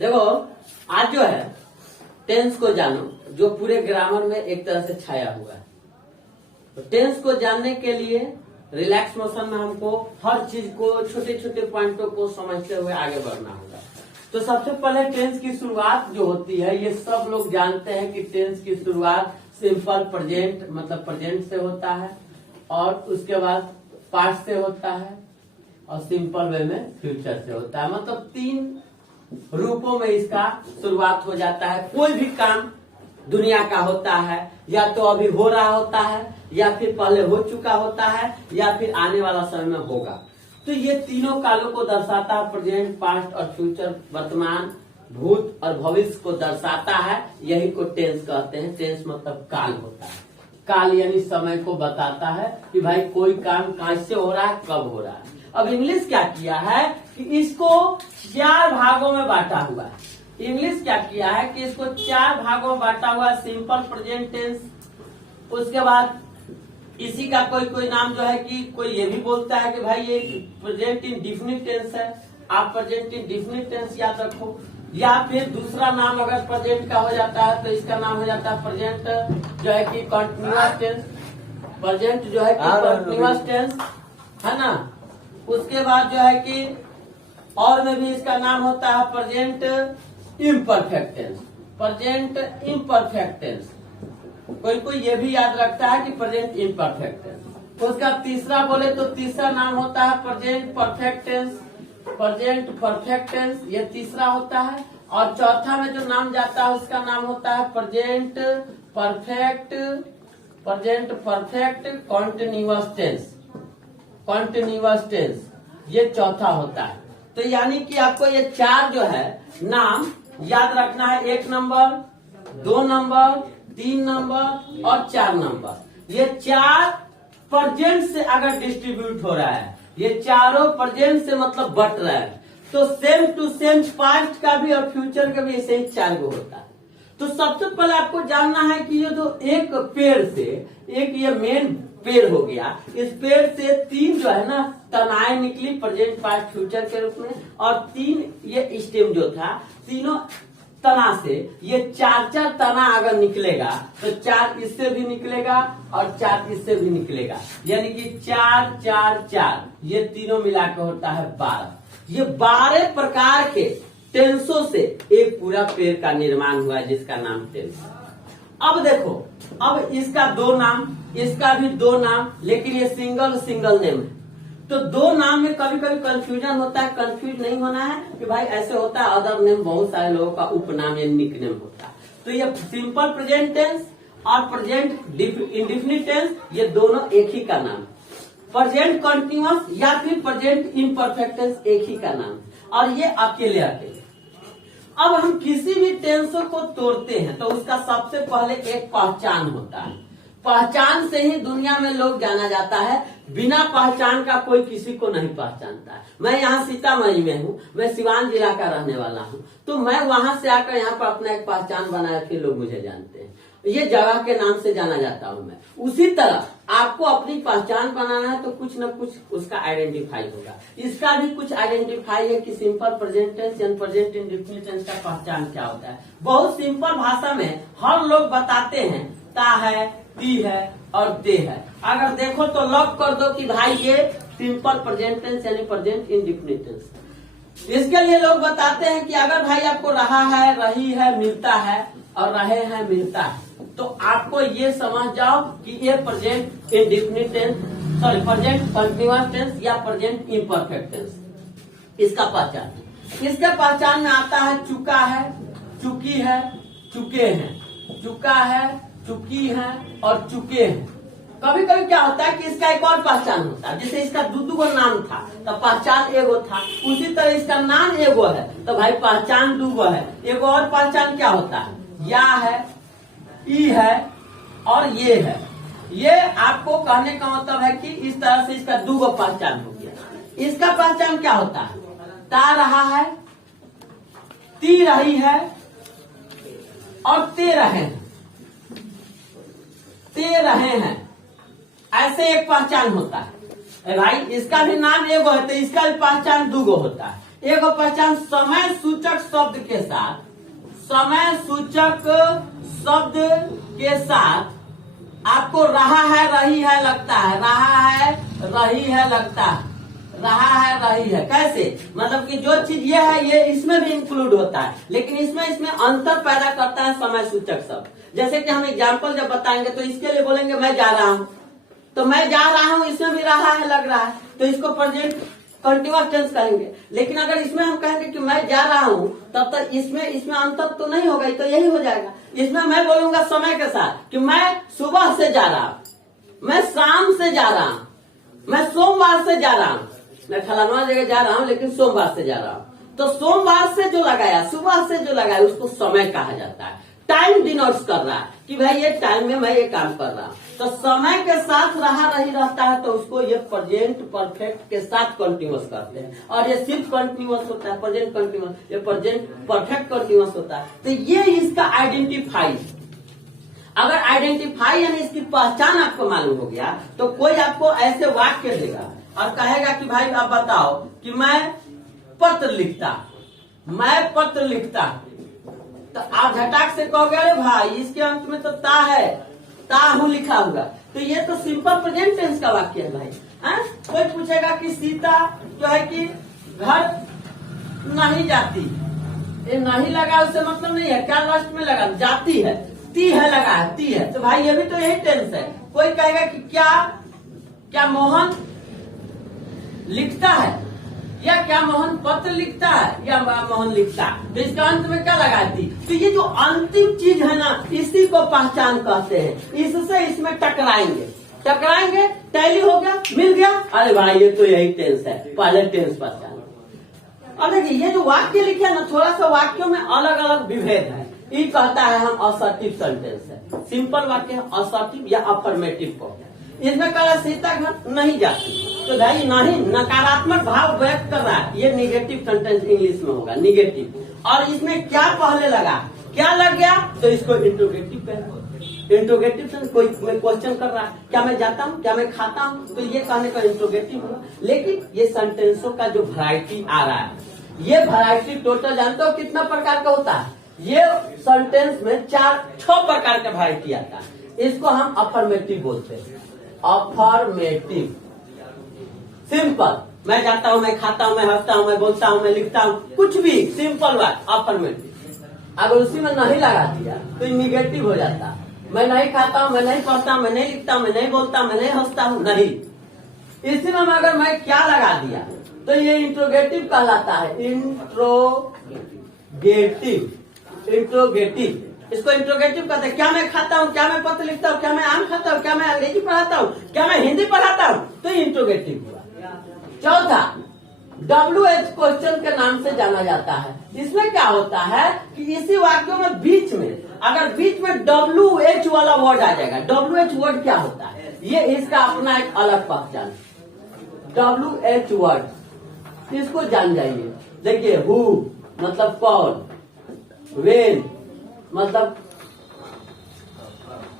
देखो आज जो है टेंस को जानो जो पूरे ग्रामर में एक तरह से छाया हुआ है। तो टेंस को जानने के लिए रिलैक्स मोशन में हमको हर चीज को छोटे छोटे पॉइंटों को समझते हुए आगे बढ़ना होगा। तो सबसे पहले टेंस की शुरुआत जो होती है, ये सब लोग जानते हैं कि टेंस की शुरुआत सिंपल प्रेजेंट मतलब प्रेजेंट से होता है, और उसके बाद पास्ट से होता है, और सिंपल वे में फ्यूचर से होता है। मतलब 3 रूपों में इसका शुरुआत हो जाता है। कोई भी काम दुनिया का होता है, या तो अभी हो रहा होता है, या फिर पहले हो चुका होता है, या फिर आने वाला समय में होगा। तो ये तीनों कालों को दर्शाता है, प्रेजेंट, पास्ट और फ्यूचर, वर्तमान, भूत और भविष्य को दर्शाता है। यही को टेंस कहते हैं। टेंस मतलब काल होता है। काल यानी समय को बताता है कि भाई कोई काम कैसे हो रहा है, कब हो रहा है। अब इंग्लिश क्या किया है कि इसको 4 भागों में बांटा हुआ है। इंग्लिश क्या किया है कि इसको 4 भागों में बांटा हुआ है। सिंपल प्रेजेंट टेंस, उसके बाद इसी का कोई नाम जो है कि कोई ये भी बोलता है कि भाई ये प्रेजेंट इंडेफिनिट टेंस है, आप प्रेजेंट इंडेफिनिट टेंस याद रखो। या फिर दूसरा नाम अगर प्रेजेंट का हो जाता है तो इसका नाम हो जाता है प्रेजेंट जो है कि कंटिन्यूअस टेंस। प्रेजेंट जो है कि कंटिन्यूअस टेंस है ना। उसके बाद जो है कि और में भी इसका नाम होता है present imperfect tense. Present imperfect tense कोई ये भी याद रखता है कि प्रेजेंट इम्परफेक्ट टेंस। उसका तीसरा बोले तो तीसरा नाम होता है present perfect tense. Present perfect tense ये तीसरा होता है। और चौथा में जो नाम जाता है उसका नाम होता है present perfect continuous tense. Continuous tense ये चौथा होता है। तो यानी कि आपको ये 4 जो है नाम याद रखना है। 1 नंबर, 2 नंबर, 3 नंबर और 4 नंबर। ये 4 प्रेजेंट से अगर डिस्ट्रीब्यूट हो रहा है, ये चारों प्रेजेंट से मतलब बट रहा है, तो सेम टू सेम पास्ट का भी और फ्यूचर का भी ऐसे ही 4 गो होता है। तो सबसे पहले आपको जानना है कि ये जो एक पेड़ से एक ये मेन पेड़ हो गया, इस पेड़ से 3 जो है ना तनाएं निकली प्रेजेंट पास्ट फ्यूचर के रूप में, और 3 ये स्टेम जो था, तीनों तना से ये 4 तना अगर निकलेगा तो 4 इससे भी निकलेगा और 4 इससे भी निकलेगा, यानी कि 4 4 4 ये तीनों मिलाकर होता है 12। ये 12 प्रकार के टेंसों से एक पूरा पेड़ का निर्माण हुआ है जिसका नाम टेंस है। अब देखो, अब इसका 2 नाम, इसका भी 2 नाम, लेकिन ये सिंगल नेम है। तो 2 नाम में कभी कभी कंफ्यूजन होता है। कंफ्यूज नहीं होना है कि भाई ऐसे होता है, अदर नेम बहुत सारे लोगों का उपनाम या निक नेम होता है। तो ये सिंपल प्रेजेंट टेंस और प्रेजेंट इंडेफिनिट टेंस ये दोनों एक ही का नाम। प्रेजेंट कंटिन्यूअस या फिर प्रेजेंट इम्परफेक्ट टेंस एक ही का नाम, और ये अकेले। अब हम किसी भी टेंसों को तोड़ते हैं तो उसका सबसे पहले एक पहचान होता है। पहचान से ही दुनिया में लोग जाना जाता है। बिना पहचान का कोई किसी को नहीं पहचानता है। मैं यहाँ सीतामढ़ी में हूँ, मैं सिवान जिला का रहने वाला हूँ, तो मैं वहां से आकर यहाँ पर अपना एक पहचान बनाया, फिर लोग मुझे जानते हैं। ये जगह के नाम से जाना जाता हूँ मैं। उसी तरह आपको अपनी पहचान बनाना है तो कुछ न कुछ उसका आइडेंटिफाई होगा। इसका भी कुछ आइडेंटिफाई है कि सिंपल प्रेजेंट टेंस या प्रेजेंट इंडेफिनिट टेंस का पहचान क्या होता है। बहुत सिंपल भाषा में हर लोग बताते हैं, ता है, ती है और दे है। अगर देखो तो लॉक कर दो कि भाई ये सिंपल प्रेजेंट टेंस यानी प्रेजेंट इंडेफिनिट टेंस। इसके लिए लोग बताते हैं कि अगर भाई आपको रहा है, रही है, मिलता है और रहे हैं, मिलता है, तो आपको ये समझ जाओ कि ये present indefinite tense, sorry present continuous tense या प्रेजेंट इम्परफेक्ट टेंस। इसका पहचान, इसका पहचान में आता है चुका है, चुकी है, चुके हैं, चुका है, चुकी है और चुके हैं। कभी कभी क्या होता है कि इसका एक और पहचान होता है। जैसे इसका 2 नाम था तो पहचान एगो था, उसी तरह इसका नाम एगो है तो भाई पहचान 2 है। एगो और पहचान क्या होता है, या है, ई है और ये है। ये आपको कहने का मतलब है कि इस तरह से इसका 2 पहचान हो गया। इसका पहचान क्या होता है, ता रहा है, ती रही है और ते रहे हैं, ते रहे हैं, ऐसे एक पहचान होता है। भाई इसका भी नाम एगो है तो इसका भी पहचान 2 होता है। एक पहचान समय सूचक शब्द के साथ, समय सूचक शब्द के साथ आपको रहा है, रही है, लगता है, रहा है, रही है, लगता है, रहा है, रही है। कैसे? मतलब कि जो चीज ये है ये इसमें भी इंक्लूड होता है, लेकिन इसमें अंतर पैदा करता है समय सूचक शब्द। जैसे कि हम एग्जाम्पल जब बताएंगे तो इसके लिए बोलेंगे मैं जा रहा हूं, तो मैं जा रहा हूं इसमें भी रहा है, लग रहा है, तो इसको प्रेजेंट कंटिन्यूअस टेंस कहेंगे। लेकिन अगर इसमें हम कहेंगे कि मैं जा रहा हूं, तब तक इसमें अंतर तो नहीं होगा, तो यही हो जाएगा। इसमें मैं बोलूंगा समय के साथ कि मैं सुबह से जा रहा हूं, मैं शाम से जा रहा हूं, मैं सोमवार से जा रहा हूं, मैं फलाना जगह जा रहा हूं लेकिन सोमवार से जा रहा हूं। तो सोमवार से जो लगाया, सुबह से जो लगाया, उसको समय कहा जाता है। टाइम डिनोट्स कर रहा है कि भाई ये टाइम में मैं ये काम कर रहा हूं। तो समय के साथ रहा रही रहता है तो उसको ये प्रेजेंट परफेक्ट के साथ कंटिन्यूअस करते हैं। और ये सिर्फ कंटिन्यूअस होता है, प्रेजेंट कंटिन्यूअस, ये प्रेजेंट परफेक्ट कंटिन्यूअस होता है। तो ये इसका आइडेंटिफाई, अगर आइडेंटिफाई यानी इसकी पहचान आपको मालूम हो गया तो कोई आपको ऐसे वाक्य देगा और कहेगा कि भाई आप बताओ कि मैं पत्र लिखता, मैं पत्र लिखता, तो आप झटाक से कहोगे अरे भाई इसके अंत में तो ता है, ता हूं लिखा होगा, तो ये तो सिंपल प्रेजेंट टेंस का वाक्य है भाई। कोई पूछेगा कि सीता जो है कि घर नहीं जाती, ये नहीं लगा उससे मतलब नहीं है, क्या लास्ट में लगा, जाती है, ती है लगा है, ती है, तो भाई ये भी तो यही टेंस है। कोई कहेगा कि क्या मोहन लिखता है, या क्या मोहन पत्र लिखता है, या मोहन लिखता है, तो इसका अंत में क्या लगाती। तो ये जो अंतिम चीज है ना, इसी को पहचान कहते हैं। इससे इसमें टकराएंगे, टैली हो गया, मिल गया, अरे भाई ये तो यही टेंस है, पहले टेंस पहचान। अब देखिए ये जो वाक्य लिखे ना, थोड़ा सा वाक्यों में अलग अलग विभेद है। ये कहता है हम असर्टिव सेंटेंस है, सिंपल वाक्य है, असर्टिव या अफर्मेटिव को। इसमें कहा सीता घर नहीं जाती, तो भाई नहीं नकारात्मक भाव व्यक्त कर रहा है, ये निगेटिव सेंटेंस इंग्लिश में होगा, निगेटिव। और इसमें क्या पहले लगा, क्या लग गया, तो इसको इंट्रोगेटिव कहते हैं। इंट्रोगेटिव सेंस कोई क्वेश्चन कर रहा है, क्या मैं जाता हूँ, क्या मैं खाता हूँ, तो ये कहने का इंट्रोगेटिव होगा। लेकिन ये सेंटेंसों का जो वैरायटी आ रहा है, ये वैरायटी टोटल जानते हो कितना प्रकार का होता है। ये सेंटेंस में 4-6 प्रकार का वैरायटी आता है। इसको हम अफर्मेटिव बोलते हैं, अफर्मेटिव। सिंपल, मैं जाता हूँ, मैं खाता हूँ, मैं हंसता हूँ, मैं बोलता हूँ, मैं लिखता हूँ, कुछ भी सिंपल बात अफर्मेटिव। अगर उसी में नहीं लगा दिया तो निगेटिव हो जाता। मैं नहीं खाता हूँ, मैं नहीं पढ़ता हूँ, मैं नहीं लिखता हूँ, मैं नहीं बोलता हूँ, मैं नहीं हंसता हूँ, नहीं। इसी में अगर मैं क्या लगा दिया तो ये इंट्रोगेटिव कहलाता है, इंट्रोगेटिव। इसको इंट्रोगेटिव कहते हैं। क्या मैं खाता हूँ, क्या मैं पत्र लिखता हूँ, क्या मैं आम खाता हूँ, क्या मैं अंग्रेजी पढ़ाता हूँ, क्या मैं हिंदी पढ़ाता हूँ, तो इंट्रोगेटिव हुआ। चौथा, WH क्वेश्चन के नाम से जाना जाता है। इसमें क्या होता है कि इसी वाक्यों में बीच में अगर बीच में WH वाला वर्ड आ जाएगा। WH वर्ड क्या होता है, ये इसका अपना एक अलग पहचान। WH वर्ड इसको जान जाइए। देखिए, हु मतलब कौन, वेन मतलब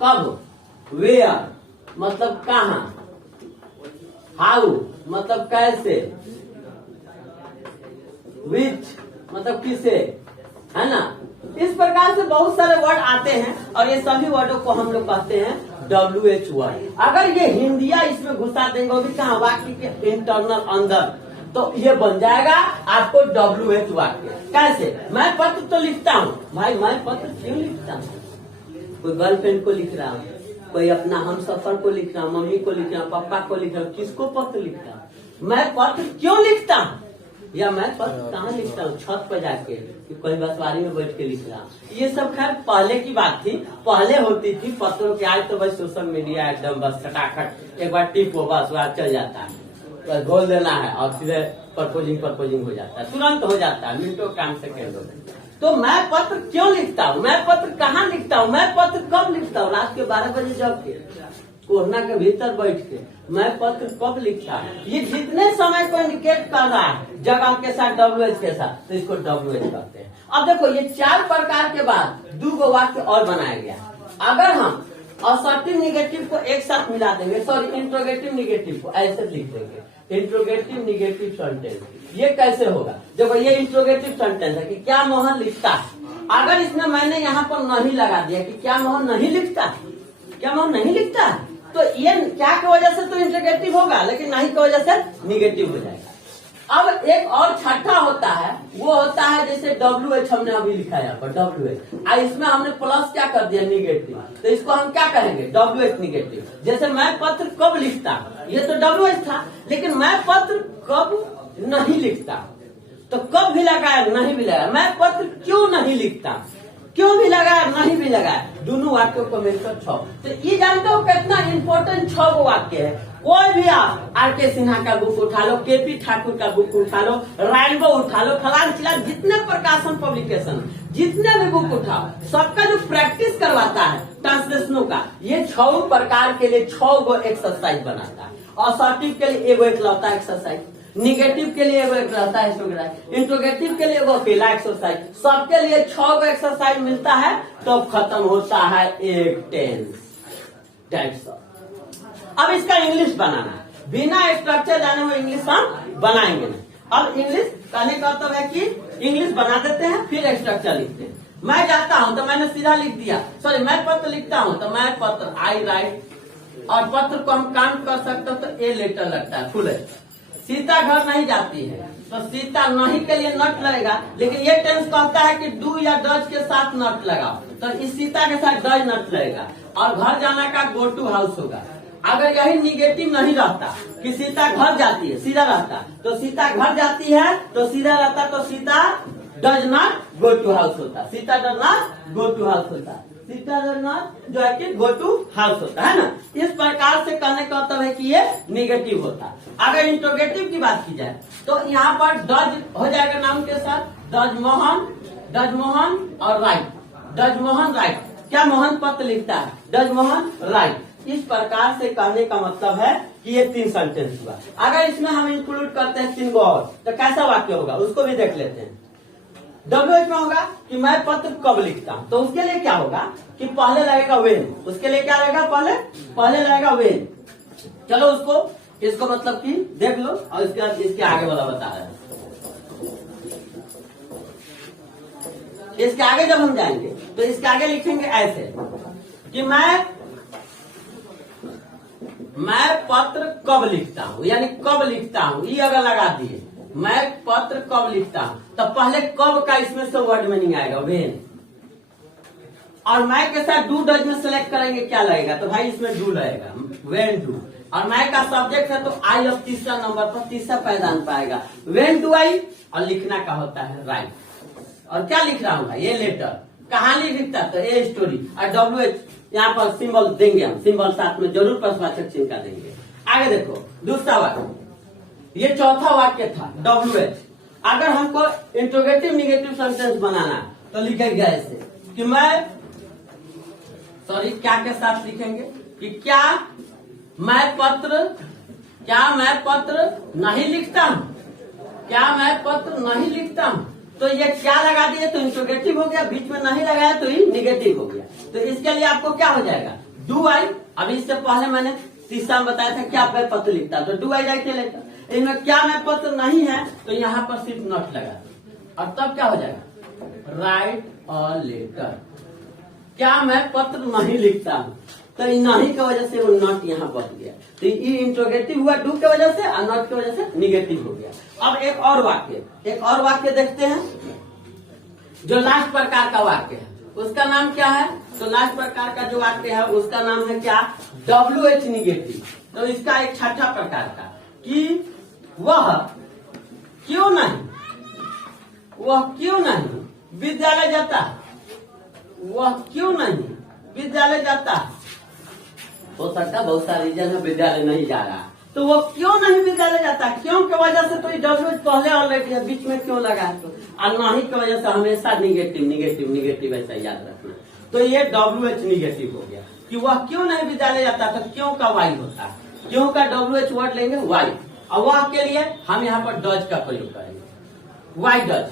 कब, वेयर मतलब कहाँ, हाउ मतलब कैसे, विच मतलब किसे, है ना। इस प्रकार से बहुत सारे वर्ड आते हैं और ये सभी वर्डों को हम लोग कहते हैं WH वर्ड। अगर ये हिंदिया इसमें घुसा देंगे, वो भी कहाँ, वाक्य के इंटरनल अंदर, तो ये बन जाएगा आपको WH वाक्य। कैसे, मैं पत्र तो लिखता हूँ, भाई मैं पत्र क्यों लिखता हूँ, कोई गर्लफ्रेंड को लिख रहा हूँ, कोई अपना हम सफर को लिख रहा हूँ, मम्मी को लिख रहा हूँ, पापा को लिख रहा हूँ, किसको पत्र लिखता हूँ, मैं पत्र क्यों लिखता हूँ, या मैं पत्र कहाँ लिखता हूँ, छत पर जाके कि कोई बसवारी में बैठ के लिख रहा हूँ। ये सब खैर पहले की बात थी, पहले होती थी पत्रों की। आज तो बस सोशल मीडिया एकदम बस खटाखट एक बार टिप हो, बस वह चल जाता है, बस घोल देना है और सीधे प्रपोजिंग हो जाता है, तुरंत हो जाता है, मिनटों काम सेकेंडों में। तो मैं पत्र क्यों लिखता हूँ, मैं पत्र कहाँ लिखता हूँ, मैं पत्र कब लिखता हूँ, रात के 12 बजे जग के कोहना के भीतर बैठ के मैं पत्र कब लिखता हूँ। ये जितने समय को इंडिकेट कर रहा है जगह के साथ WH के साथ, तो इसको WH कहते हैं। अब देखो ये 4 प्रकार के बाद 2 वाक्य और बनाया गया। अगर हम असर्टिव निगेटिव को एक साथ मिला देंगे, सॉरी इंट्रोगेटिव निगेटिव को ऐसे लिख देंगे, इंट्रोगेटिव निगेटिव सेंटेंस। ये कैसे होगा? देखो ये इंट्रोगेटिव सेंटेंस है कि क्या मोहन लिखता है। अगर इसमें मैंने यहाँ पर नहीं लगा दिया कि क्या मोहन नहीं लिखता है, क्या मोहन नहीं लिखता है, तो ये क्या की वजह से तो इंट्रोगेटिव होगा, लेकिन नहीं की वजह से निगेटिव हो जाएगा। अब एक और छठा होता है, वो होता है जैसे WH हमने अभी लिखा है यहाँ पर WH, इसमें हमने प्लस क्या कर दिया निगेटिव, तो इसको हम क्या कहेंगे WH निगेटिव। जैसे मैं पत्र कब लिखता, ये तो WH था, लेकिन मैं पत्र कब नहीं लिखता, तो कब भी लगाया नहीं भी लगाया, मैं पत्र क्यों नहीं लिखता, क्यों भी लगाया नहीं भी लगाया, दोनों वाक्यों को मिलकर 6। तो ये जानते हो कितना इंपॉर्टेंट 6 वाक्य है। कोई भी आप RK सिन्हा का बुक उठा लो, KP ठाकुर का बुक उठा लो, रेनबो उठा लो, फलान चिलान, जितने प्रकाशन पब्लिकेशन, जितने भी बुक उठाओ, सबका जो प्रैक्टिस करवाता है ट्रांसलेशनों का, ये 6 प्रकार के लिए 6 गो एक्सरसाइज बनाता है। असर्टिव के लिए एगो एकलौता एक्सरसाइज, निगेटिव के लिए एगो एकलौता एक्सरसाइज, इंट्रोगेटिव के लिए एगो अकेला एक्सरसाइज, सबके लिए 6 गो एक्सरसाइज मिलता है, तो खत्म होता है एक टेंस। अब इसका इंग्लिश बनाना है, बिना स्ट्रक्चर जाने हुए इंग्लिश हम बनाएंगे नहीं। अब इंग्लिश कहने का मतलब है कि इंग्लिश बना देते हैं, फिर स्ट्रक्चर लिखते हैं। मैं जाता हूं तो मैंने सीधा लिख दिया, सॉरी मैं पत्र लिखता हूं तो मैं पत्र आई राइट, और पत्र को हम काउंट कर सकते हो तो ए लेटर लगता है फुल। सीता घर नहीं जाती है तो सीता नहीं के लिए नॉट लगेगा, लेकिन ये टेंस कहता है कि डू या डज के साथ नॉट लगाओ, तो इस सीता के साथ डज नॉट लगेगा, और घर जाना का गो टू हाउस होगा। अगर यही निगेटिव नहीं रहता कि सीता घर जाती है, सीधा रहता, तो सीता घर जाती है तो सीधा रहता, तो Sita does not go to house होता, Sita does not go to house होता, सीता डज नॉट जो है कि गो टू हाउस होता है ना। इस प्रकार से कहने का मतलब है कि ये निगेटिव होता है। अगर इंट्रोगेटिव की बात की जाए तो यहाँ पर डज हो जाएगा नाउन के साथ, डज मोहन और राइट, डज मोहन राइट, क्या मोहन पत्र लिखता है, डज मोहन राइट। इस प्रकार से कहने का मतलब है कि ये 3 सेंटेंस हुआ। अगर इसमें हम इंक्लूड करते हैं 3 गो और, तो कैसा वाक्य होगा उसको भी देख लेते हैं। WH में होगा कि मैं पत्र कब लिखता हूं, तो उसके लिए क्या होगा कि पहले लगेगा वेन, उसके लिए क्या लगेगा पहले लगेगा वेन। चलो इसको मतलब कि देख लो, और इसके बाद इसके आगे वाला बता रहे हैं। इसके आगे जब हम जाएंगे तो इसके आगे लिखेंगे ऐसे कि मैं पत्र कब लिखता हूँ, यानी कब लिखता हूँ, ये अगर लगा दिए मैं पत्र कब लिखता हूँ, तो पहले कब का इसमें से वर्ड मीनिंग आएगा वेन, और मैं के साथ डू डज में सेलेक्ट करेंगे क्या लगेगा, तो भाई इसमें डू लगेगा, वेन डू, और मैं का सब्जेक्ट है तो आई अब तीसरा नंबर पर तीसरा पैदान पाएगा, वेन डू आई, और लिखना का होता है राइट। और क्या लिख रहा हूँ ये लेटर, कहानी लिखता तो ए स्टोरी, और WH यहाँ पर सिंबल देंगे, हम सिंबल साथ में जरूर प्रश्नवाचक चिन्ह का देंगे। आगे देखो दूसरा वाक्य, ये चौथा वाक्य था WH। अगर हमको इंट्रोगेटिव निगेटिव सेंटेंस बनाना तो लिखेंगे ऐसे कि क्या के साथ लिखेंगे कि क्या मैं पत्र नहीं लिखता हूँ, क्या मैं पत्र नहीं लिखता हूँ, तो ये क्या लगा दिए तो इंट्रोगेटिव हो गया, बीच में नहीं लगाया तो ये निगेटिव हो गया। तो इसके लिए आपको क्या हो जाएगा, डू आई, अभी इससे पहले मैंने तीसरा में बताया था क्या मैं पत्र लिखता, तो डू आई राइट लेटर। इनमें क्या मैं पत्र नहीं है तो यहाँ पर सिर्फ नॉट लगा, और तब क्या हो जाएगा राइट और लेटर। क्या मैं पत्र नहीं लिखता हूँ, तो नहीं की वजह से वो नॉट यहाँ बच गया, तो ये इंट्रोगेटिव हुआ डू की वजह से, और नॉट की वजह से निगेटिव हो गया। अब एक और वाक्य देखते हैं, जो लास्ट प्रकार का वाक्य है उसका नाम क्या है, तो लास्ट प्रकार का जो वाक्य है उसका नाम है क्या, WH निगेटिव। तो इसका एक छठा प्रकार का कि वह क्यों नहीं विद्यालय जाता, वह क्यों नहीं विद्यालय जाता, हो सकता है बहुत सारे रीजन है विद्यालय नहीं जा रहा, तो वो क्यों नहीं विद्यालय जाता, क्यों की वजह से तो ये WH पहले ऑलरेडी है, बीच में क्यों लगा है, तो और नहीं की वजह से हमेशा निगेटिव ऐसा याद रखना। तो ये WH निगेटिव हो गया कि वह क्यों नहीं विद्यालय जाता, तो क्यों का वाई होता है, क्यों का WH वर्ड लेंगे वाई, और वह के लिए हम यहाँ पर डज का प्रयोग करेंगे, वाई डज,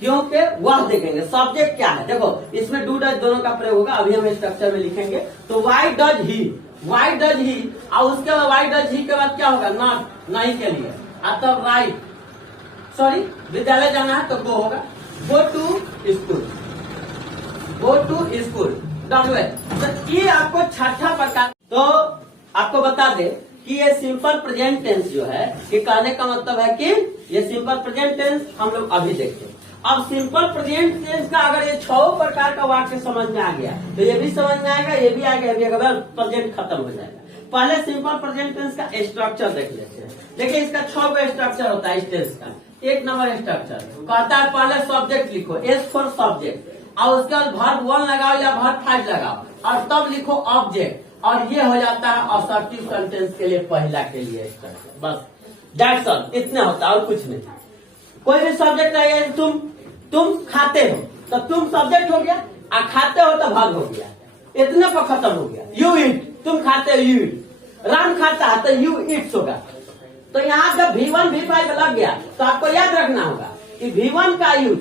क्योंकि वह देखेंगे। सब्जेक्ट क्या है, देखो इसमें डू डज दोनों का प्रयोग होगा, अभी हम स्ट्रक्चर में लिखेंगे। तो वाई डज ही, और उसके बाद वाई डज ही के बाद क्या होगा नॉट, नहीं के लिए, तब राइट, सॉरी विद्यालय जाना है तो गो होगा, go to school, go to school WH। तो ये आपको छठा प्रकार। तो आपको बता दे कि ये सिंपल प्रेजेंट टेंस जो है, कि कहने का मतलब है कि ये सिंपल प्रेजेंट टेंस हम लोग अभी देखते हैं। अब सिंपल प्रेजेंट टेंस का अगर ये 6 प्रकार का वाक्य समझ में आ गया तो ये भी समझ में आएगा, ये भी आ गया, ये अगर प्रेजेंट खत्म हो जाएगा। पहले सिंपल प्रेजेंट टेंस का स्ट्रक्चर देख लेते हैं। देखिए इसका 6 स्ट्रक्चर होता है इस टेंस का। 1 नंबर स्ट्रक्चर कहता है पहले सब्जेक्ट लिखो, S फॉर सब्जेक्ट, और उसके बाद वर्ब 1 लगाओ या वर्ब 5 लगाओ और तब लिखो ऑब्जेक्ट, और ये हो जाता है असर्टिव सेंटेंस के लिए पहला के लिए स्ट्रक्चर। बस दैट्स ऑल, इतना होता है और कुछ नहीं। कोई भी सब्जेक्ट रहेगा, तुम खाते हो तो तुम सब्जेक्ट हो गया, और खाते हो तो वर्ब हो गया, इतने पर खत्म हो गया। यू ईट, तुम खाते हो, यू ईट। राम खाता है तो यू ईट्स होगा। तो यहाँ जब V1 V5 लग गया तो आपको याद रखना होगा कि V1 का यूज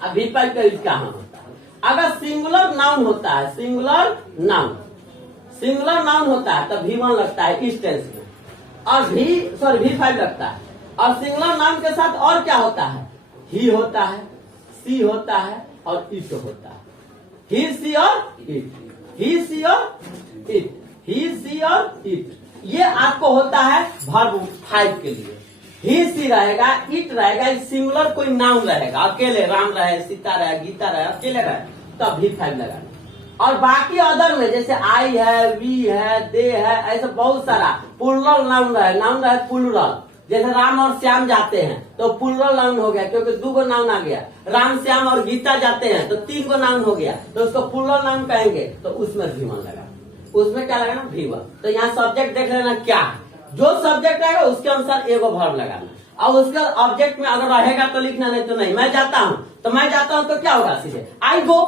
और V5 का यूज कहाँ होता है। अगर सिंगुलर नाउन होता है, सिंगुलर नाउन होता है तो V1 लगता है इस टेंस में, और V5 लगता है। और सिंगुलर नाउन के साथ और क्या होता है, ही होता है, सी होता है और इट होता है। ही सी और इट, ही सी और इट, ही सी और इट, ये आपको होता है वर्ब 5 के लिए। ही सी रहेगा, इट रहेगा, सिंगुलर कोई नाउन रहेगा, अकेले राम रहे, सीता रहे, गीता रहे, अकेले रहे तब V5 लगाना। और बाकी अदर में जैसे आई है, वी है, दे है, ऐसे बहुत सारा प्लुरल नाउन रहे प्लुरल। जैसे राम और श्याम जाते हैं तो प्लुरल नाउन हो गया, क्योंकि 2 नाउन आ गया। राम श्याम और गीता जाते हैं तो 3 नाउन हो गया, तो उसको प्लुरल नाउन कहेंगे, तो उसमें V1 लगा। उसमें क्या लगाना, V1। तो यहाँ सब्जेक्ट देख लेना क्या है, जो सब्जेक्ट रहेगा उसके अनुसार एगो वर्ब लगाना, और उसके ऑब्जेक्ट में अगर रहेगा तो लिखना, नहीं तो नहीं। मैं जाता हूँ तो क्या होगा, सीधे आई गो।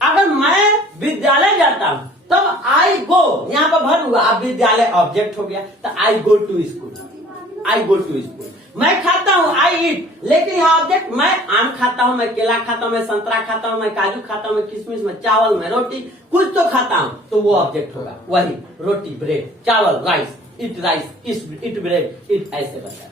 अगर मैं विद्यालय जाता हूँ तब आई गो, यहाँ पर वर्ब हुआ, अब विद्यालय ऑब्जेक्ट हो गया, तो I go to school, I go to school. मैं खाता हूँ, आई ईट, लेकिन यहाँ ऑब्जेक्ट, मैं आम खाता हूँ, मैं केला खाता हूँ, मैं संतरा खाता हूँ, मैं काजू खाता हूँ, मैं किशमिश, मैं चावल, मैं रोटी, कुछ तो खाता हूँ, तो वो ऑब्जेक्ट होगा। वही रोटी, ब्रेड, चावल, राइस, इट ब्रेड, इट ऐसे बता।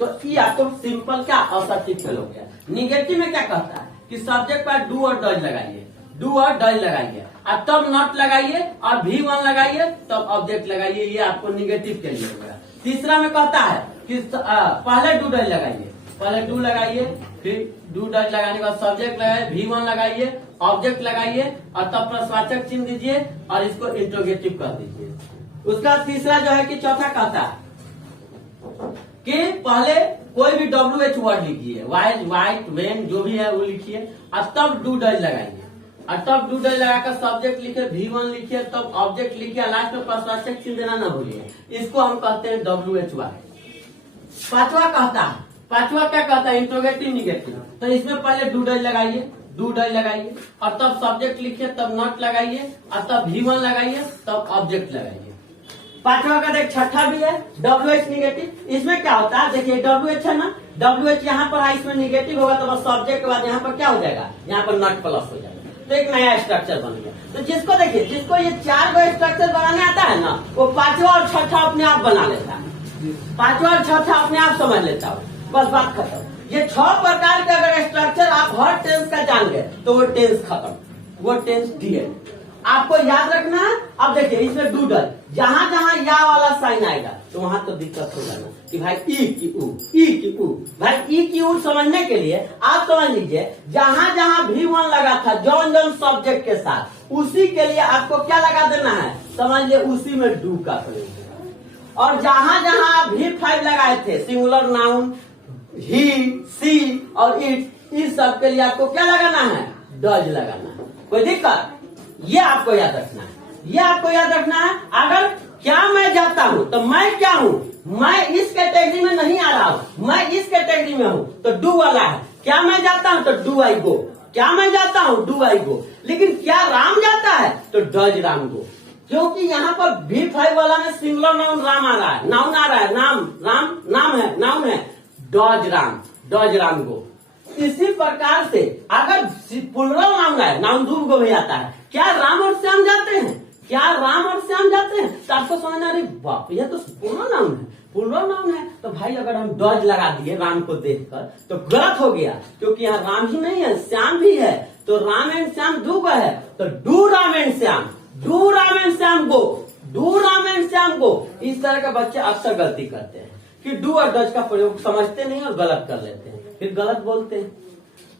तो ये आपको सिंपल क्या असर्टिव फेल हो गया। निगेटिव में क्या कहता है कि सब्जेक्ट पर डू और डज लगाइए, डू और डज लगाइए, और तब नॉट लगाइए और V1 लगाइए, तब ऑब्जेक्ट लगाइए। ये आपको निगेटिव के लिए होगा। तीसरा में कहता है कि पहले डू डज लगाइए, पहले डू लगाइए, फिर डू डज लगाने के बाद सब्जेक्ट लगाइए, V1 लगाइए, ऑब्जेक्ट लगाइए, और तब प्रश्नवाचक चिन्ह दीजिए और इसको इंट्रोगेटिव कर दीजिए। उसका तीसरा जो है कि चौथा कहता है कि पहले कोई भी WH वर्ड लिखिए, वाइट, वेन, जो भी है वो लिखिए, और तब डू डज लगाइए, और तब डू डज लगाकर सब्जेक्ट लिखे, V1 लिखिए, तब ऑब्जेक्ट लिखिए, लास्ट में प्रश्नवाचक चिन्ह देना न भूलिए। इसको हम कहते हैं WH वर्ड। पांचवा क्या कहता है, इंट्रोगेटिव निगेटिव। तो इसमें पहले डू डज लगाइए, और तब सब्जेक्ट लिखिए, तब नॉट लगाइए, और तब V1 लगाइए, तब ऑब्जेक्ट लगाइए। पांचवा का देख, छठा भी है WH निगेटिव। इसमें क्या होता है, देखिए WH है ना, WH यहाँ पर इसमें निगेटिव होगा, तो बस सब्जेक्ट के बाद यहाँ पर क्या हो जाएगा, यहाँ पर नॉट प्लस हो जाएगा, तो एक नया स्ट्रक्चर बन गया। तो जिसको देखिए, जिसको ये 4 स्ट्रक्चर बनाने आता है ना, वो पांचवा और छठा अपने आप बना लेता है, पांचवा और छठा अपने आप समझ लेता हो, बस बात खत्म। ये 6 प्रकार के अगर स्ट्रक्चर आप हर टेंस का जान गए तो वो टेंस खत्म, वो टेंस डीएड। आपको याद रखना है। अब देखिए इसमें डूडल, जहां जहां या वाला साइन आएगा तो वहां तो दिक्कत हो जाना कि भाई ई की ऊ, भाई ई की ऊ समझने के लिए आप समझ लीजिए, जहां जहां V1 लगा था जॉन सब्जेक्ट के साथ, उसी के लिए आपको क्या लगा देना है, समझ लिए उसी में डू का प्रयोग। और जहां जहां V5 लगाए थे, सिंगुलर नाउन, ही, सी और इट, इस सब के लिए आपको क्या लगाना है, डज लगाना है। कोई दिक्कत, ये आपको याद रखना है, ये आपको याद रखना है। अगर क्या मैं जाता हूं तो मैं क्या हूं, मैं इस कैटेगरी में नहीं आ रहा हूं, मैं इस कैटेगरी में हूं, तो डू वाला है। क्या मैं जाता हूं तो डू आई गो, क्या मैं जाता हूं डू आई गो। लेकिन क्या राम जाता है तो डज राम गो, क्योंकि यहाँ पर V5 वाला में सिंगुलर नाउन राम आ रहा है, नाउन आ रहा है, नाउन है, डज राम गो। इसी प्रकार से अगर प्लुरल नाउन है, नाउन धूप को भी आता है, क्या राम और श्याम जाते हैं, क्या राम और श्याम जाते हैं? तो आपको समझना, अरे बाप यह तो पूरा नाम है, पूरा नाम है। तो भाई अगर हम डॉज लगा दिए राम को देखकर तो गलत हो गया, क्योंकि यहाँ राम ही नहीं है, श्याम भी है। तो राम एंड श्याम दो का है, तो do Ram and Shyam, do Ram and Shyam go, do Ram and Shyam go. इस तरह के बच्चे अक्सर गलती करते हैं कि डू और डज का प्रयोग समझते नहीं और गलत कर लेते हैं, फिर गलत बोलते हैं।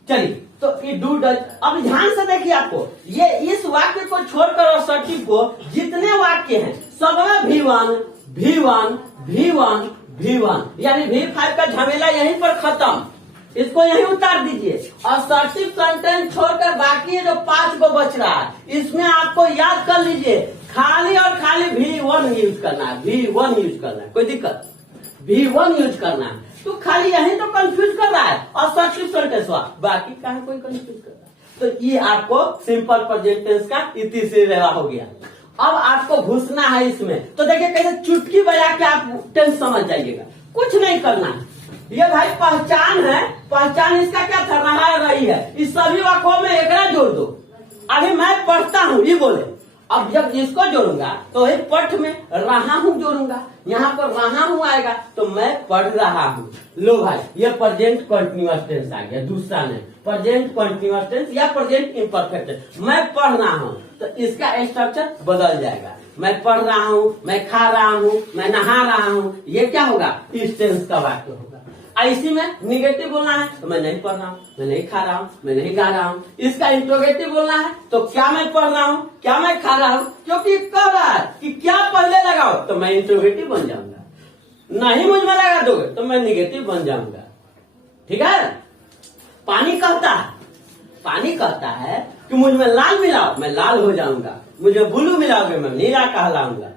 चलिए, तो ये डू डज, अब ध्यान से देखिए, आपको ये इस वाक्य को छोड़कर असर्टिव को जितने वाक्य हैं सब में V1 V1 V1 V1 यानी V5 का झमेला यहीं पर खत्म। इसको यहीं उतार दीजिए। असर्टिव सेंटेंस छोड़कर बाकी जो 5 को बच रहा है, इसमें आपको याद कर लीजिए, खाली और खाली V1 यूज करना है, V1 यूज करना है, कोई दिक्कत, V1 यूज करना है। तो खाली यही तो कंफ्यूज कर रहा है असर्टिव सेंटेंस हुआ, बाकी कहाँ कोई कंफ्यूज कर रहा है। तो ये आपको सिंपल प्रेजेंट टेंस का इति से रेवा हो गया। अब आपको घुसना है इसमें, तो देखिए कैसे चुटकी बजा के आप टेंस समझ जाइएगा। कुछ नहीं करना है, ये भाई पहचान है, पहचान इसका क्या था, रहा रही है। इस सभी वाक्यों में एकरा जोड़ दो। अभी मैं पढ़ता हूँ ये बोले, अब जब इसको जोड़ूंगा तो ये पठ में रहा हूँ जोड़ूंगा, यहाँ पर रहा हूँ आएगा तो मैं पढ़ रहा हूँ। लो भाई, ये प्रेजेंट कंटिन्यूअस टेंस आ गया, दूसरा नहीं, प्रेजेंट कंटिन्यूअस टेंस या प्रेजेंट इम्परफेक्ट टेंस। मैं पढ़ रहा हूँ तो इसका स्ट्रक्चर बदल जाएगा। मैं पढ़ रहा हूँ, मैं खा रहा हूँ, मैं नहा रहा हूँ, ये क्या होगा, इस टेंस का वाक्य होगा। इसी में निगेटिव बोलना है तो मैं नहीं पढ़ रहा हूँ, मैं नहीं खा रहा हूँ, मैं नहीं गा रहा हूँ। इसका इंट्रोगेटिव बोलना है तो क्या मैं पढ़ रहा हूँ, क्या मैं खा रहा हूँ, क्योंकि कह रहा है कि क्या पहले लगाओ तो मैं इंट्रोगेटिव बन जाऊंगा, नहीं मुझ में लगा दोगे तो मैं निगेटिव बन जाऊंगा। ठीक है। पानी कहता है कि मुझ में लाल मिलाओ, मैं लाल हो जाऊंगा, मुझे ब्लू मिलाओगे मैं नीला कहलाऊंगा।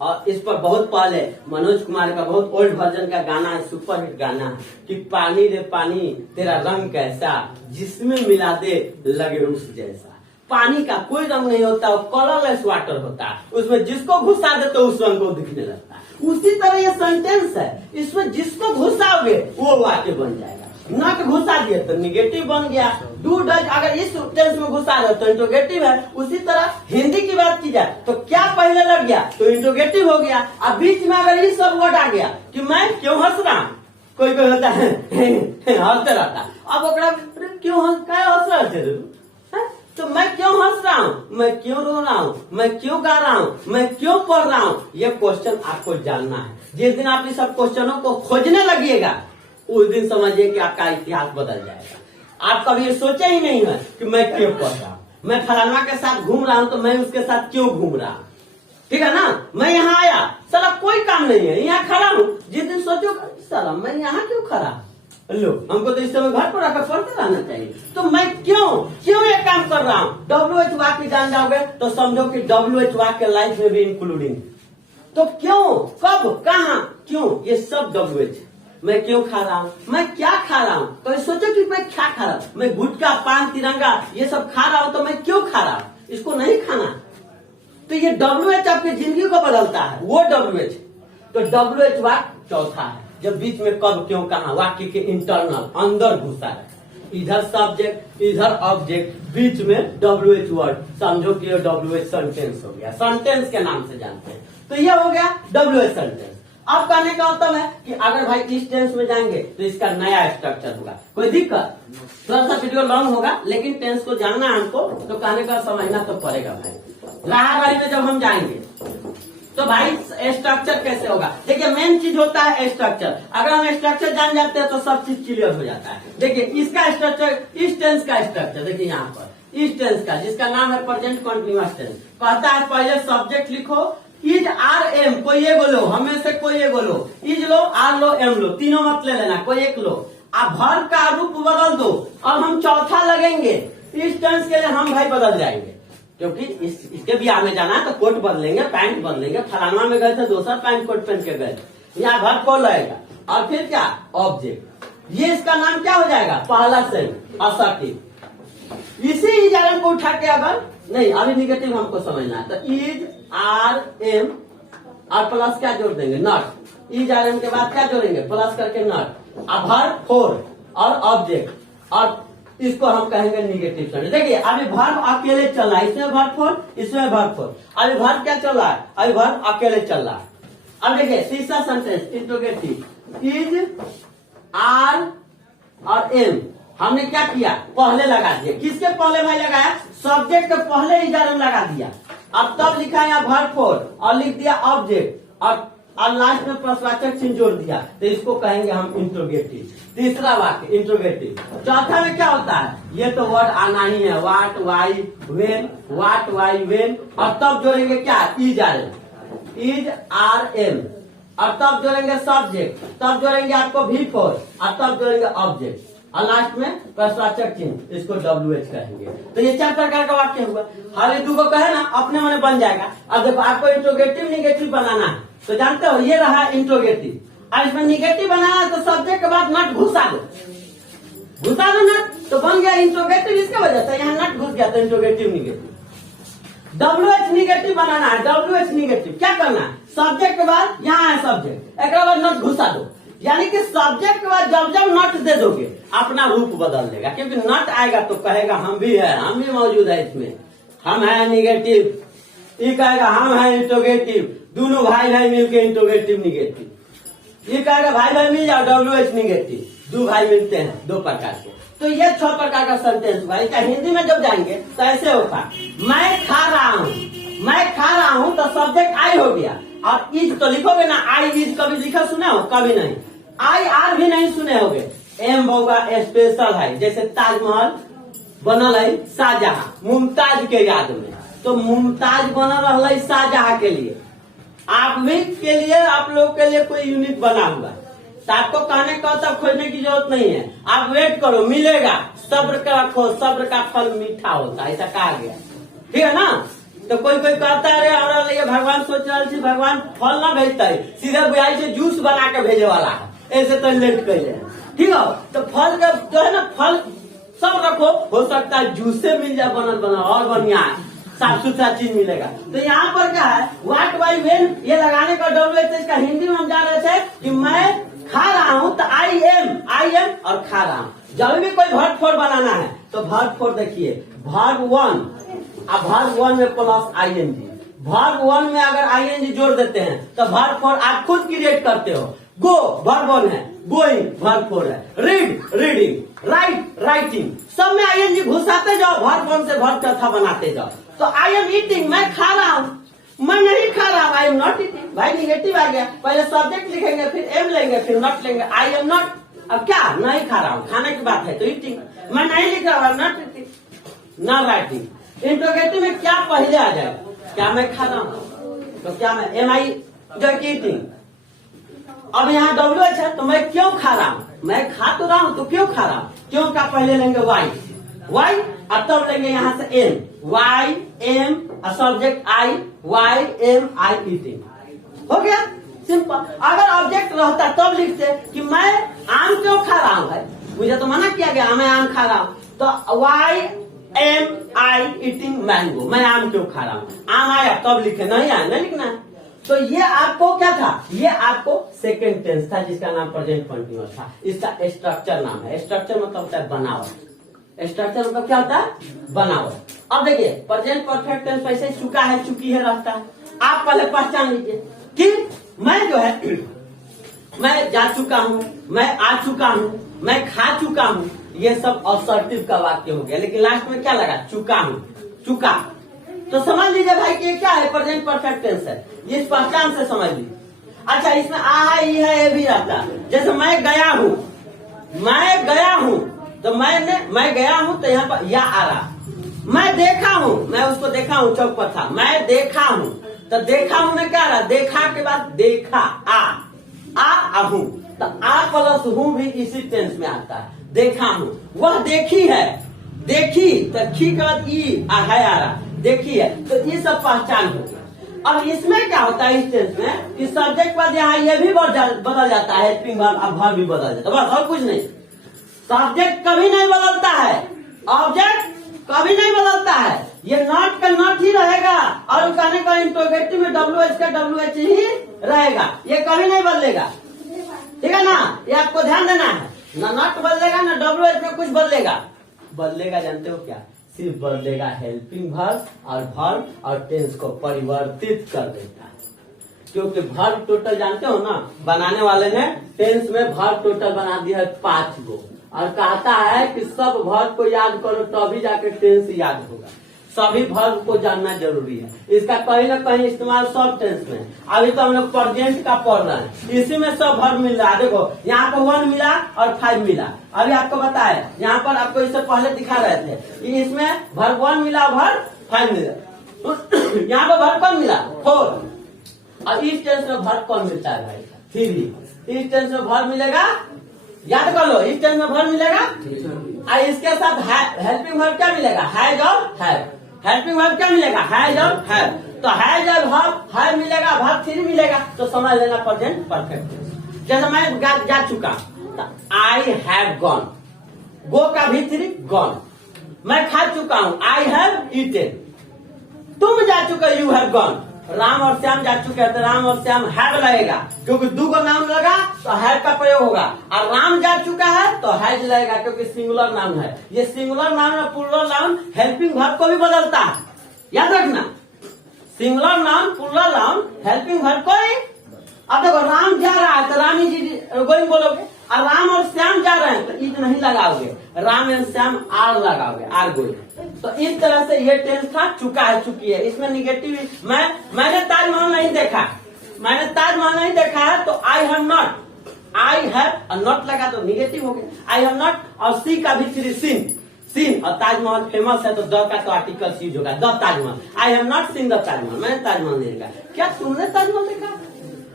और इस पर बहुत पहले मनोज कुमार का बहुत ओल्ड वर्जन का गाना है, सुपर हिट गाना है कि पानी रे पानी तेरा रंग कैसा, जिसमें मिला दे लगे उस जैसा। पानी का कोई रंग नहीं होता, वो कलरलेस वाटर होता है, उसमें जिसको घुसा दे तो उस रंग को दिखने लगता है। उसी तरह ये सेंटेंस है, इसमें जिसको घुसाओगे वो वाक्य बन जाएगा। नट घुसा दिए तो निगेटिव बन गया। डू डज अगर इस टेंस में घुसा दे तो इंट्रोगेटिव है। उसी तरह हिंदी की बात की जाए तो क्या पहले लग गया तो इंट्रोगेटिव हो गया। अब बीच में अगर ये सब वर्ड आ गया कि मैं क्यों हंस रहा हूँ, कोई होता है हंसते रहता है, अब ओकरा क्यों हंस रहा है, तो मैं क्यों हंस रहा हूँ, मैं क्यों रो रहा हूँ, मैं क्यों गा रहा हूँ, मैं क्यों पढ़ रहा हूँ, ये क्वेश्चन आपको जानना है। जिस दिन आप इस सब क्वेश्चनों को खोजने लगिएगा उस दिन समझिए कि आपका इतिहास बदल जाएगा। आप कभी ये सोचे ही नहीं है कि मैं क्यों पढ़ रहा हूँ, मैं फलाना के साथ घूम रहा हूँ तो मैं उसके साथ क्यों घूम रहा हूँ। ठीक है ना। मैं यहाँ आया, साला कोई काम नहीं है, यहाँ खड़ा हूँ। जिस दिन सोचो साला मैं यहाँ क्यों खड़ा, लो हमको तो इस समय घर पर आकर पढ़ते रहना चाहिए, तो मैं क्यों ये काम कर रहा हूँ। WH वाक्य जान जाओगे तो समझो कि WH वाक्य लाइफ में भी इंक्लूडिंग। तो क्यों, कब, कहाँ, क्यों, ये सब WH। मैं क्यों खा रहा हूँ, मैं क्या खा रहा हूँ, तो सोचो कि मैं क्या खा रहा हूँ। मैं गुटखा पान तिरंगा ये सब खा रहा हूँ तो मैं क्यों खा रहा हूँ, इसको नहीं खाना। तो ये WH आपकी जिंदगी को बदलता है, वो WH। तो WH वाक्य चौथा है, जब बीच में कब क्यों कहा वाक्य के इंटरनल अंदर घुसा है। इधर सब्जेक्ट इधर ऑब्जेक्ट, बीच में WH वर्ड, समझो कि ये WH सेंटेंस हो गया, सेंटेंस के नाम से जानते हैं। तो ये हो गया WH सेंटेंस। अब कहने का मतलब है कि अगर भाई इस टेंस में जाएंगे तो इसका नया स्ट्रक्चर होगा, कोई दिक्कत। थोड़ा सा वीडियो लॉन्ग होगा लेकिन टेंस को जानना है हमको, तो कहने का समझना तो पड़ेगा भाई। रहा भाई में जब हम जाएंगे तो भाई स्ट्रक्चर कैसे होगा। देखिए मेन चीज होता है स्ट्रक्चर। अगर हम स्ट्रक्चर जान जाते हैं तो सब चीज क्लियर हो जाता है। देखिए इसका स्ट्रक्चर, इस टेंस का स्ट्रक्चर देखिए यहाँ पर, इस टेंस का जिसका नाम है प्रेजेंट कंटीन्यूअस टेंस, कहता है पहले सब्जेक्ट लिखो, इज आर एम, कोई एक लो, हमें से कोई एक लो, इज लो, आर लो, एम लो, तीनों मत ले लेना, कोई एक लो। अब वर्ब का रूप बदल दो, अब हम चौथा लगेंगे। इस टेंस के लिए हम भाई बदल जाएंगे, क्योंकि इसके ब्याह में जाना है तो कोट बदलेंगे, पैंट बदलेंगे। फलाना में गए थे दूसरा पैंट कोट पहन के गए, यहाँ वर्ब को लगेगा और फिर क्या ऑब्जेक्ट। ये इसका नाम क्या हो जाएगा, पहला सेंस असर्टिव। इसी इजारम को उठा के अगर नहीं, अभी निगेटिव हमको समझना है, तो इज आर एम और प्लस क्या जोड़ देंगे, नॉट। इज आर एम के बाद क्या जोड़ेंगे, प्लस करके नॉट। अब वर्ब फोर और ऑब्जेक्ट और इसको हम कहेंगे निगेटिव सेंटेंस। देखिए अभी वर्ब अकेले चल रहा है, इसमें वर्ब फोर, इसमें वर्ब फोर। अभी वर्ब क्या चल रहा है? अभी वर्ब अकेले चल रहा है। अब देखिए तीसरा सेंटेंस इंट्रोगेटिव, इज, आर और एम हमने क्या किया? पहले लगा दिया। किसके पहले भाई लगाया? सब्जेक्ट के पहले इज आर एम लगा दिया। अब तब लिखा यहाँ वर्ब फोर और लिख दिया ऑब्जेक्ट और लास्ट में प्रश्नवाचक चिन्ह जोड़ दिया, तो इसको कहेंगे हम इंट्रोगेटिव। तीसरा वाक्य इंट्रोगेटिव। चौथा में क्या होता है? ये तो वर्ड आना ही है, what, why, when, what, why, when, और तब जोड़ेंगे क्या? Is are am, is are am, और तब जोड़ेंगे सब्जेक्ट, तब जोड़ेंगे आपको भी फोर, और तब जोड़ेंगे ऑब्जेक्ट, और लास्ट में प्रश्नवाचक चिन्ह, इसको WH कहेंगे। तो ये 4 प्रकार का वाक्य हुआ। हर एक को कहे ना अपने मन बन जाएगा। अब देखो आपको इंट्रोगेटिव निगेटिव बनाना है, तो जानते हो ये रहा इंट्रोगेटिव। और इसमें निगेटिव बनाना है तो सब्जेक्ट के बाद नट घुसा दो, घुसा दो नट, तो बन गया इंट्रोगेटिव। इसके वजह से यहाँ नट घुस गया तो इंट्रोगेटिव निगेटिव। WH निगेटिव बनाना है, WH निगेटिव क्या करना है? सब्जेक्ट के बाद यहाँ है सब्जेक्ट, एक बाद नट घुसा दो, यानी कि सब्जेक्ट के बाद जब जब नट दे दोगे अपना रूप बदल देगा, क्योंकि नट आएगा तो कहेगा हम भी है, हम भी मौजूद है इसमें, हम है निगेटिव। ये कहेगा हम है इंट्रोगेटिव, दोनों भाई भाई मिलके इंट्रोगेटिव निगेटिव। ये कहेगा भाई भाई मिल जाओ WH निगेटिव, दो भाई मिलते हैं, 2 प्रकार के। तो ये 6 प्रकार का सेंटेंस हुआ। क्या हिंदी में जब जाएंगे तो ऐसे होगा, मैं खा रहा हूँ, मैं खा रहा हूँ तो सब्जेक्ट आई हो गया, और इज तो लिखोगे ना, आई इज कभी लिखा सुने हो? कभी नहीं। आई आर भी नहीं सुने होगे। एम होगा स्पेशल है, जैसे ताजमहल बनल है शाहजहां मुमताज के याद में, तो मुमताज बनल रहा शाहजहां के लिए, आप भी के लिए, आप लोग के लिए कोई यूनिक बना हुआ। तो आपको कहने का तब खोजने की जरूरत नहीं है, आप वेट करो, मिलेगा। सब्र का रखो, सब्र का फल मीठा होता है, ऐसा कहा गया, ठीक है ना। तो कोई कहता है अरे ये भगवान सोच रहा है भगवान फल ना भेजता है, सीधे बुआई से जूस बना के भेजे वाला है, ऐसे तो लेट कर ले, ठीक है। तो फल का जो है ना, फल सब रखो, हो सकता है जूस से मिल जाए बनल और बढ़िया साफ सुथरा चीज मिलेगा। तो यहाँ पर क्या है? व्हाट, वाई, व्हेन, ये लगाने का WH। इसका हिंदी में हम जा रहे थे कि मैं खा रहा हूँ तो आई एम और खा रहा हूँ। जब भी कोई वर्ब फोर बनाना है तो वर्ब फोर देखिए, वर्ब 1, अब वर्ब 1 में प्लस ING, वर्ब 1 में अगर ING जोड़ देते हैं तो वर्ब फोर आप खुद क्रिएट करते हो। गो वर्ब 1 है, गोइंग वर्ब 4 है, रीड रीडिंग, राइट राइटिंग, सब में ING घुसाते जाओ, वर्ब 1 से वर्ब चौथा बनाते जाओ। तो आई एम ईटिंग, मैं खा रहा हूँ, मैं नहीं खा रहा हूँ, आई एम नॉट ईटिंग। भाई निगेटिव आ गया, पहले सब्जेक्ट लिखेंगे, फिर एम लेंगे, फिर नॉट लेंगे, आई एम नॉट। अब क्या? नहीं खा रहा हूँ, खाने की बात है तो ईटिंग। मैं नहीं लिख रहा हूँ, not eating, not writing. Interrogative में क्या पहले आ जाए? क्या मैं खा रहा हूँ? तो क्या मैं एम आई जो ईटिंग। अब यहाँ WH है तो मैं क्यों खा रहा हूँ? मैं खा तो रहा हूँ तो क्यों खा रहा हूँ? क्यों का पहले लेंगे वाई, वाई, और तब लेंगे यहाँ से am, why am, subject I, why am I eating. हो गया सिंपल। अगर ऑब्जेक्ट रहता तब लिखते कि मैं आम क्यों खा रहा हूँ, भाई मुझे तो मना किया गया मैं आम खा रहा हूँ, तो Y am I eating mango, मैं आम क्यों खा रहा हूँ। आम आया तब लिखे, नहीं आया नहीं लिखना है। तो ये आपको क्या था? ये आपको सेकंड टेंस था जिसका नाम प्रेजेंट कंटीन्यूअस था। इसका स्ट्रक्चर नाम है। स्ट्रक्चर मतलब होता है बनावट। स्ट्रक्चर मतलब क्या होता है? बनावट। अब देखिए प्रेजेंट परफेक्ट टेंस वैसे चुका है, चुकी है रहता है। आप पहले पहचान लीजिए कि मैं जो है मैं जा चुका हूँ, मैं आ चुका हूँ, मैं खा चुका हूँ, ये सब असर्टिव का वाक्य हो गया। लेकिन लास्ट में क्या लगा? चुका हूँ, चुका। तो समझ लीजिए भाई कि ये क्या है? प्रेजेंट परफेक्ट टेंस है। ये इस पहचान से समझ लीजिए। अच्छा इसमें आ है, ई है, ये भी रहता है। जैसे मैं गया हूँ, मैं गया हूँ, तो मैं गया हूँ तो यहाँ पर या आ रहा। मैं देखा हूँ, मैं उसको देखा हूँ, चौक पर था, मैं देखा हूँ, तो देखा हूँ में क्या रहा? देखा के बाद देखा, आ हूँ, तो आ प्लस हूँ भी इसी टेंस में आता है। देखा हूँ, वह देखी है, देखी तो खी के बाद ई है आ रहा, देखी है, तो ये सब पहचान हो गया। अब इसमें क्या होता है इस टेंस में कि सब्जेक्ट पर यहाँ ये भी बदल जाता है, हेल्पिंग वर्ब, अब वर्ब भी बदल जाता है, बस और कुछ नहीं। सब्जेक्ट कभी नहीं बदलता है, ऑब्जेक्ट कभी नहीं बदलता है, ये नॉट का नॉट ही रहेगा, और कहने का इंट्रोगेटिव में WH का WH ही रहेगा, ये कभी नहीं बदलेगा। ठीक है ना? ये आपको ध्यान देना है, ना नॉट बदलेगा ना WH में कुछ बदलेगा। बदलेगा जानते हो क्या? सिर्फ बदलेगा हेल्पिंग वर्ब और टेंस को परिवर्तित कर देता है। क्योंकि वर्ब टोटल जानते हो ना, बनाने वाले ने टेंस में वर्ब टोटल बना दिया है 5 गो, और कहता है कि सब वर्ब को याद करो तभी जाके टेंस याद होगा। सभी वर्ब को जानना जरूरी है। इसका कहीं ना कहीं इस्तेमाल सब टेंस में। अभी तो हम लोग प्रेजेंट का पढ़ रहे हैं, इसी में सब वर्ब मिल रहा है। देखो यहाँ पर 1 मिला और 5 मिला। अभी आपको बताए, यहाँ पर आपको इससे पहले दिखा रहे थे कि इसमें वर्ब 1 मिला, वर्ब 5 मिला। यहाँ पर वर्ब कौन मिला? 4। और इस टेंस में वर्ब कौन मिलता है भाई? 3। इस टेंस में वर्ब मिलेगा, याद कर लो, इस टेंस में वर्ब मिलेगा। और इसके साथ हेल्पिंग वर्ब क्या मिलेगा? हैज और हैव। हेल्पिंग वर्ब क्या मिलेगा? हैज और हैव। तो हैज और हैव मिलेगा, वर्ब 3 मिलेगा। तो समझ लेना प्रेजेंट परफेक्ट। जैसे मैं जा चुका, आई हैव गॉन, गो का भी 3 गॉन। मैं खा चुका हूँ, आई हैव ईटेन। तुम जा चुके, यू हैव गॉन। राम और श्याम जा चुके हैं तो राम और श्याम हैव लगेगा, क्योंकि 2 को नाम लगा तो हैव का प्रयोग होगा। और राम जा चुका है तो हैज लगेगा, क्योंकि सिंगुलर नाउन है। ये सिंगुलर नाउन और प्लूरल नाउन हेल्पिंग वर्ब को भी बदलता है, याद रखना। Singular noun, plural noun, helping verb को ही। अब देखो राम जा रहा है तो रामी जी गोइंग बोलोगे, और राम और श्याम जा रहे हैं तो ईट नहीं लगाओगे, राम एंड श्याम आर लगाओगे, आर गोइंग। तो इस तरह से ये टेंस था चुका है, चुकी है। इसमें निगेटिव, मैंने ताजमहल नहीं देखा, मैंने ताजमहल नहीं देखा है तो I have not, I have not लगा तो निगेटिव हो गया। आई हैव नॉट, और सी का भी 3 सीन, और ताजमहल फेमस है तो द का तो आर्टिकल यूज होगा, the Taj Mahal. I have not seen the Taj Mahal, मैंने ताजमहल नहीं देखा। क्या तुमने ताजमहल देखा?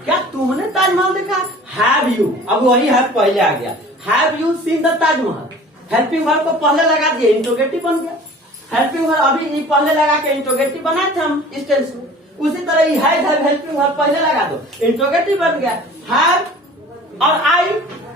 क्या तुमने ताजमहल देखा? हैव यू, अब वही हैव पहले आ गया। Have you seen the Taj Mahal? Helping verb को पहले लगा दिए, इंट्रोगेटिव बन गया। हेल्पिंग वर्ब अभी पहले लगा के इंट्रोगेटिव बनाए थे हम इस टेंस में। उसी तरह ही हैव हेल्पिंग वर्ब पहले लगा दो, इंट्रोगेटिव बन गया। हैव और आई,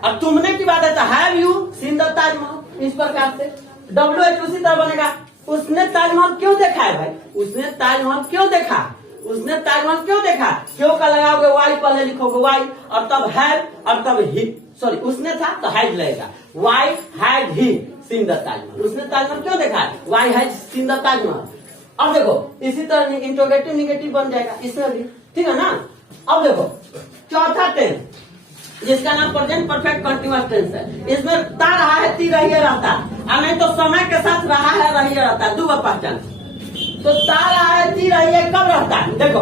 अब तुमने की बात है तो have you seen the Taj Mahal. इस प्रकार से WH उसी तरह बनेगा। उसने ताजमहल क्यों देखा है भाई? उसने ताजमहल क्यों देखा? उसने ताजमहल क्यों देखा? क्यों का लगाओगे वाई, पहले लिखोगे वाई, और तब हैव, और तब ही, सॉरी उसने था तो हैज लगेगा। Why had he seen the Taj Mahal. उसने ताजमहल क्यों देखा? Why has seen the Taj Mahal. अब देखो इसी तरह इंट्रोगेटिव निगेटिव बन जाएगा इसमें भी, ठीक है ना। अब देखो चौथा टेंस जिसका नाम प्रेजेंट परफेक्ट कंटीन्यूअस टेंस है। इसमें ता रहा है, ती रहिए रहता, और नहीं तो समय के साथ रहा है रहिए रहता, 2 पहचान। तो ता रहा है, ती रहिए कब रहता है? देखो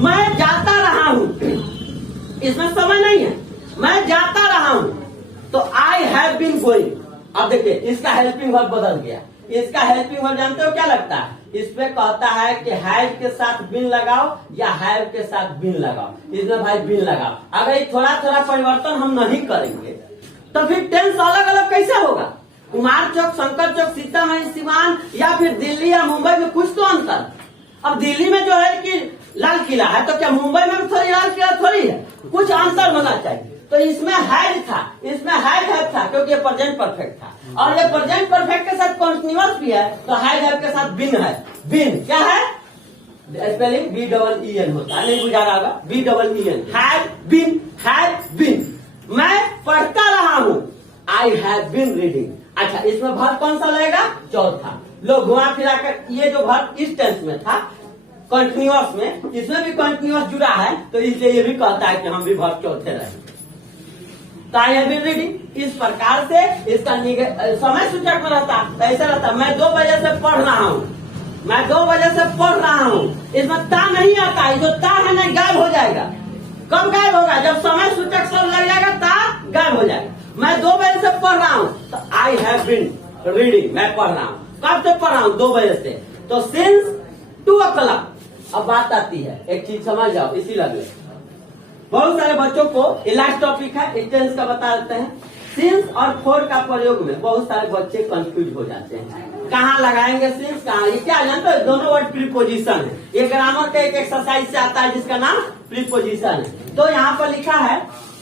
मैं जाता रहा हूँ, इसमें समय नहीं है, मैं जाता रहा हूँ, तो आई हैव बीन गोइंग। अब देखिए इसका हेल्पिंग वर्ब बदल गया। इसका हेल्पिंग वर्ब जानते हो क्या लगता है? इस पे कहता है कि हैव के साथ बिन लगाओ या हैव के साथ बिन लगाओ। इसमें भाई बिन लगाओ। अगर ये थोड़ा थोड़ा परिवर्तन हम नहीं करेंगे तो फिर टेंस अलग अलग कैसे होगा? कुमार चौक, शंकर चौक, सीतामढ़ी, सिवान, या फिर दिल्ली या मुंबई में कुछ तो अंतर। अब दिल्ली में जो है कि लाल किला है, तो क्या मुंबई में भी थोड़ी लाल किला थोड़ी है? कुछ अंतर होना चाहिए। तो इसमें हैड था, इसमें हैड था, क्योंकि ये प्रेजेंट परफेक्ट था, और ये प्रेजेंट परफेक्ट के साथ कंटीन्यूअस भी है, तो हैड के साथ बिन है। बिन क्या है? स्पेलिंग BEEN होता है, नहीं बुझा रहा होगा, BEEN। Had been. मैं पढ़ता रहा हूँ, आई हैव बिन रीडिंग। अच्छा, इसमें वर्ब कौन सा लगेगा? चौथा। लोग घुमा फिरा कर, ये जो वर्ब इस टेंस में था कंटिन्यूअस में, इसमें भी कंटिन्यूअस जुड़ा है, तो इसलिए ये भी कहता है कि हम भी वर्ब चौथे रहेंगे। तो आई हैव बीन रीडिंग। इस प्रकार से इसका समय सूचक में रहता, तो ऐसा रहता मैं 2 बजे से पढ़ रहा हूँ, मैं 2 बजे से पढ़ रहा हूँ। इसमें ता नहीं आता, जो ता है ना गायब हो जाएगा। कब गायब होगा? जब समय सूचक सब लग जाएगा, ता गायब हो जाएगा। मैं 2 बजे से पढ़ रहा हूँ, तो आई हैव बीन रीडिंग, मैं पढ़ रहा हूँ। कब से पढ़ रहा हूँ? 2 बजे से। तो सिंस 2 o'clock। अब बात आती है, एक चीज समझ जाओ, इसी लगे बहुत सारे बच्चों को ये लास्ट टॉपिक है, इस टेंस का बता देते हैं। सिंस और फॉर का प्रयोग में बहुत सारे बच्चे कंफ्यूज हो जाते हैं, कहाँ लगाएंगे सिंस, कहाँ, ये क्या जानते हो? दोनों वर्ड प्रीपोजिशन है। ये ग्रामर का एक एक्सरसाइज से आता है जिसका नाम प्रीपोजिशन है। तो यहाँ पर लिखा है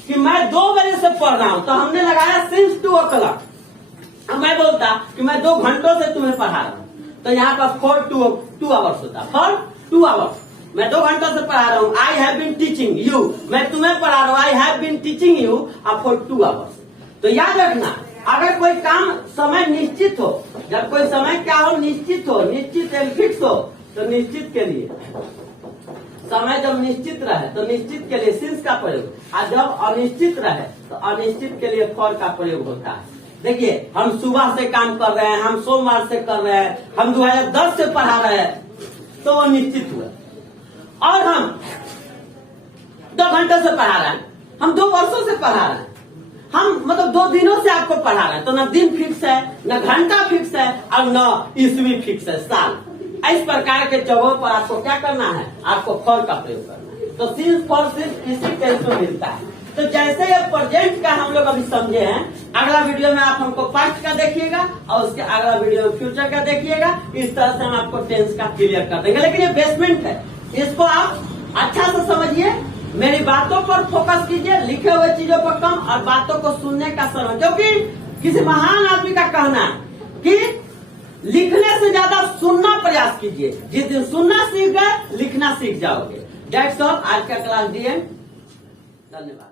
कि मैं 2 बजे से पढ़ रहा हूँ, तो हमने लगाया सिंस 2 o'clock। अब मैं बोलता कि मैं 2 घंटों से तुम्हें पढ़ा रहा हूँ, तो यहाँ पर फॉर 2 hours होता, फॉर 2 hours। मैं 2 घंटों से पढ़ा रहा हूँ, I have been teaching you, मैं तुम्हें पढ़ा रहा हूँ, I have been teaching you for 2 hours। तो याद रखना अगर कोई काम समय निश्चित हो, जब कोई समय क्या हो, निश्चित हो, निश्चित एंड फिक्स हो, तो निश्चित के लिए समय जब निश्चित रहे तो निश्चित के लिए सिंस का प्रयोग, और जब अनिश्चित रहे तो अनिश्चित के लिए फॉर का प्रयोग होता है। देखिए, हम सुबह से काम कर रहे हैं, हम सोमवार से कर रहे हैं, हम 2010 से पढ़ा रहे हैं, तो वो निश्चित हुआ। और हम 2 घंटे से पढ़ा रहे हैं, हम 2 वर्षों से पढ़ा रहे हैं, हम मतलब 2 दिनों से आपको पढ़ा रहे हैं, तो न दिन फिक्स है, न घंटा फिक्स है, और न ईस्वी फिक्स है, साल। इस प्रकार के जगहों पर आपको क्या करना है, आपको फॉर का प्रयोग करना है। तो सिंस फॉर सिर्फ इसी टेंस में मिलता है। तो जैसे ये प्रेजेंट का हम लोग अभी समझे हैं, अगला वीडियो में आप हमको पास्ट का देखिएगा और उसके अगला वीडियो में फ्यूचर का देखिएगा। इस तरह से हम आपको टेंस का क्लियर कर देंगे। लेकिन ये बेसमेंट है, इसको आप अच्छा से समझिए, मेरी बातों पर फोकस कीजिए, लिखे हुए चीजों पर कम और बातों को सुनने का समय। क्योंकि किसी महान आदमी का कहना है कि लिखने से ज्यादा सुनना प्रयास कीजिए। जिस दिन सुनना सीख गए, लिखना सीख जाओगे। दैट्स ऑल, आज का क्लास डी एंड। धन्यवाद।